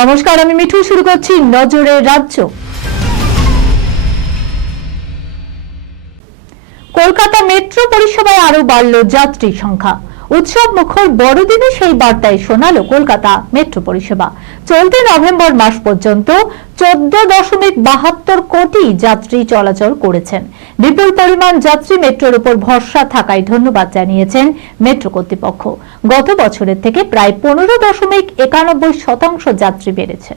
নমস্কার আমি মিঠু শুরু করছি নজরে রাজ্য। কলকাতা মেট্রো পরিষেবায় আরও বাড়ল যাত্রী সংখ্যা। উৎসব মুখর বড়দিনে সেই বার্তায় শোনালো কলকাতা মেট্রো পরিষেবা। চলতি নভেম্বর মাস পর্যন্ত চোদ্দ দশমিক বাহাত্তর কোটি যাত্রী চলাচল করেছেন। বিপুল পরিমাণ যাত্রী মেট্রোর উপর ভরসা থাকায় ধন্যবাদ জানিয়েছেন মেট্রো কর্তৃপক্ষ। গত বছরের থেকে প্রায় পনেরো দশমিক একানব্বই শতাংশ যাত্রী বেড়েছে।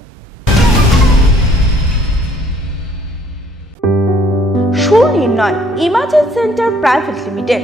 Sunirnoy imaging centre private limited.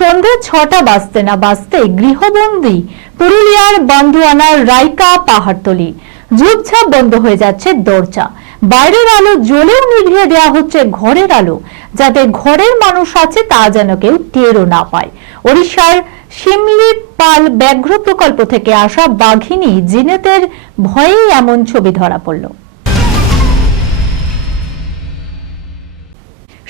সন্ধ্যে ছটা বাজতে না বাজতে গৃহবন্দী পুরুলিয়ার বান্দুয়ানার রাইকা পাহাড়তলি ঝুপঝাপ বন্ধ হয়ে যাচ্ছে দরজা। বাইরের আলো জ্বলেও নিভিয়ে দেওয়া হচ্ছে ঘরের আলো, যাতে ঘরের মানুষ আছে তা যেন কেউ টেরও না পায়। ওড়িশার শিমলি পাল ব্যাঘ্র প্রকল্প থেকে আসা বাঘিনী জিনেতের ভয়েই এমন ছবি ধরা পড়ল।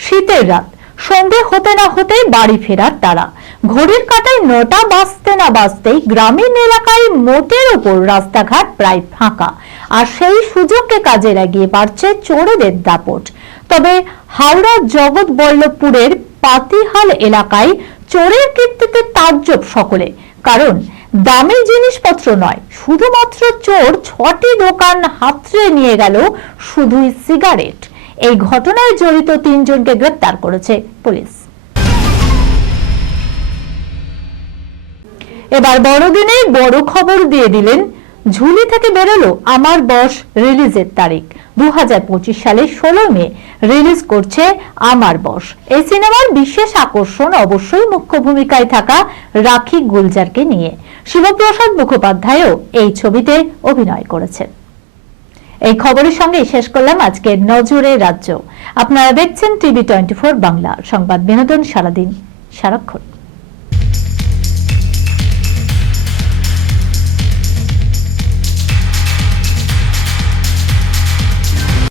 শীতের রাত সন্ধে হতে না হতেই বাড়ি ফেরার তারা। ঘড়ির কাঁটায় নটা বাজতে না বাজতেই গ্রামীণ এলাকায় মোটের ওপর রাস্তাঘাট প্রায় ফাঁকা। আর সেই সুযোগকে কাজে লাগিয়ে পারছে চোরেদের দাপট। তবে হাওড়া জগৎ বল্লভপুরের পাতিহাল এলাকায় চোরের কীর্তিতে তাজ্জব সকলে। কারণ দামি জিনিসপত্র নয়, শুধুমাত্র চোর ছটি দোকান হাতড়ে নিয়ে গেল শুধুই সিগারেট। এই ঘটনায় জড়িত তিনজনকে গ্রেপ্তার করেছে পুলিশ। এবার বড়দিনে বড় খবর দিয়ে দিলেন, ঝুলি থেকে বেরোলো আমার বস রিলিজের তারিখ। দু সালে ষোলো মে রিলিজ করছে আমার বস। এই সিনেমার বিশেষ আকর্ষণ অবশ্যই মুখ্য ভূমিকায় থাকা রাখি গুলজারকে নিয়ে। শিবপ্রসাদ মুখোপাধ্যায়ও এই ছবিতে অভিনয় করেছেন। এই খবরের সঙ্গে শেষ করলাম আজকের নজরে রাজ্য। আপনারা দেখছেন টিভি টোয়েন্টি ফোর বাংলা। সংবাদ বিনোদন সারাদিন। সারাক্ষণ।